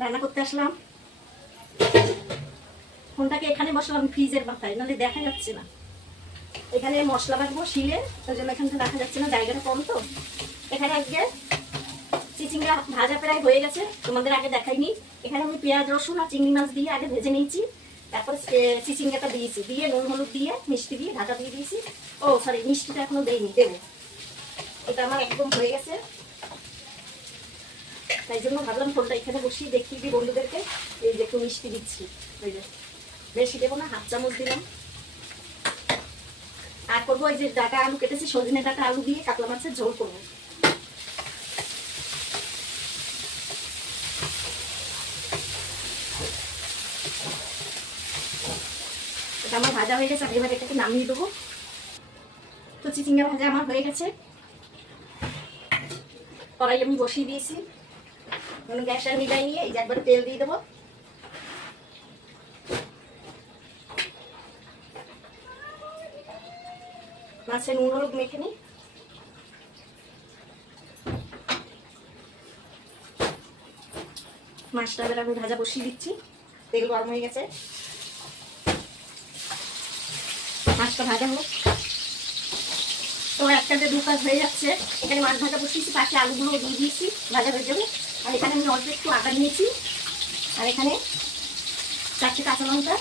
রান্না করতে আসলাম। ফোনটাকে এখানে বসলাম ফ্রিজের মাথায়, নাহলে দেখা যাচ্ছে না। এখানে মশলা বাটবো শিলে, ওই জন্য এখান থেকে দেখা যাচ্ছে না, জায়গাটা কম তো। এখানে আজকে চিচিঙ্গা ভাজা প্রায় হয়ে গেছে, তোমাদের আগে দেখাইনি। এখানে আমি পেঁয়াজ রসুন আর চিংড়ি মাছ দিয়ে আগে ভেজে নিয়েছি, তারপরে চিচিঙ্গাটা দিয়েছি, দিয়ে নুন হলুদ দিয়ে মিষ্টি দিয়ে ঢাকা দিয়ে দিয়েছি। ও সরি, মিষ্টিটা এখনো দেইনি, দেবো। এটা আমার একদম হয়ে গেছে, তাই জন্য ভাবলাম ফোনটা এখানে বসিয়ে দেখিয়ে দিই বন্ধুদেরকে। এই যে একটু মিষ্টি দিচ্ছি, ওই যে বেশি দেবো না, 1/2 চামচ দিলাম। আর করবো এই যে ডাটা আলু কেটেছি, সজনে ডাটা আলু দিয়ে কাতলা মাছের ঝোল করবো। এটা আমার ভাজা হয়ে গেছে, এবার এটাকে নামিয়ে দেবো। তো চিচিঙ্গা ভাজা আমার হয়ে গেছে, কড়াই আমি বসিয়ে দিয়েছি। গ্যাসটা নিভাই নিয়ে এই যে একবার তেল দিয়ে দেবো। মাছে নুন হলুদ মেখে নিই। মাছটা এবার আমি ভাজা বসিয়ে দিচ্ছি, তেল গরম হয়ে গেছে, মাছটা ভাজা হোক। তো একটাতে 2 কাজ হয়ে যাচ্ছে। এখানে মাছ ভাজা বসিয়েছি, পাশে আলুগুলো দিয়ে দিয়েছি ভাজা হয়ে যাবে। আর এখানে আমি অল্প একটু আদা নিয়েছি, আর এখানে 4টে কাঁচা লঙ্কা,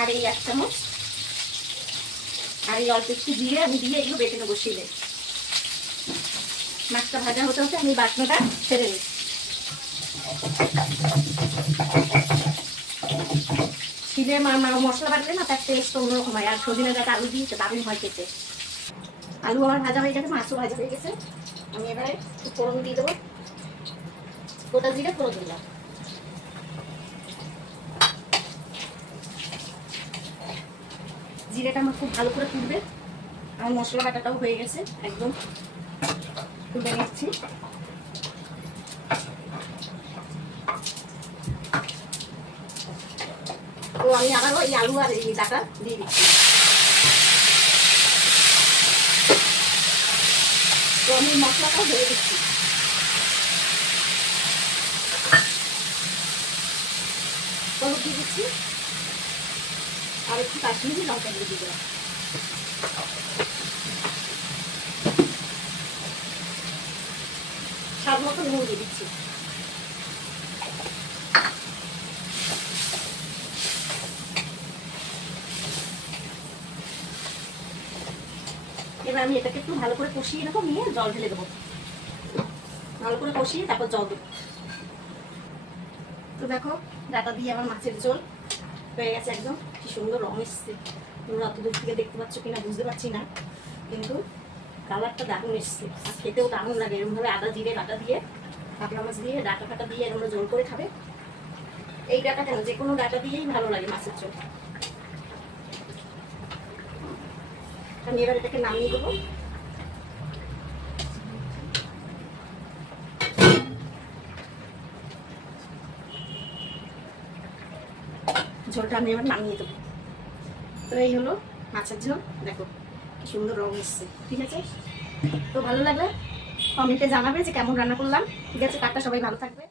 আর এই 1 চামচ, আর এই অল্প একটু জিরে আমি দিয়ে এগুলো বেটে নেবো শিলে। মাছটা ভাজা হতে হতে আমি বাটনাটা ছেড়ে নিই। শিলে মশলা বাটলে না তার টেস্ট অন্যরকম হয়, আর সজনে ডাঁটা আলু দিয়ে দারুণ হয় খেতে। আলু আমার ভাজা হয়ে গেছে, মাছও ভাজা হয়ে গেছে। আমি এবারে ফোড়ন দিয়ে দেবো, গোটা জিরে ফোড়ন দিলাম। জিরেটা আমার খুব ভালো করে তুলবে। আমার মশলা বাটাটাও হয়ে গেছে, একদম তুলে নিচ্ছি। তো আমি আবারও এই আলু আর এই ডাটা দিয়ে দিচ্ছি। তো আমি মশলাটাও ধরে দিচ্ছি। হলুদ দিয়ে দিচ্ছি, আর একটু কাশ্মীরি লঙ্কা দিয়ে দিয়ে দিলাম। স্বাদ মতো নুন দিয়ে দিচ্ছি। এবার আমি এটাকে একটু ভালো করে কষিয়ে নেবো, নিয়ে জল ঢেলে দেবো। ভালো করে কষিয়ে তারপর জল দেবো। তো দেখো, ডাটা দিয়ে আমার মাছের ঝোল হয়ে গেছে, একদম কি সুন্দর রং এসছে। তোমরা অত দূর থেকে দেখতে পাচ্ছ কিনা বুঝতে পারছি না, কিন্তু কালারটা দারুণ এসছে, আর খেতেও দারুণ লাগে। এরকমভাবে আদা জিরে বাটা দিয়ে, কাতলা মাছ দিয়ে, ডাটা ফাটা দিয়ে এরকম ঝোল করে খাবে। এই ডাটা কেন, যে কোনো ডাটা দিয়েই ভালো লাগে মাছের ঝোল। আমি এবার এটাকে নামিয়ে দেবো। ঝোলটা আমি এবার নামিয়ে দেবো। তো এই হলো মাছের ঝোল, দেখো কি সুন্দর রং এসছে। ঠিক আছে, তো ভালো লাগলে কমেন্টে জানাবে যে কেমন রান্না করলাম। ঠিক আছে, টাটা, সবাই ভালো থাকবে।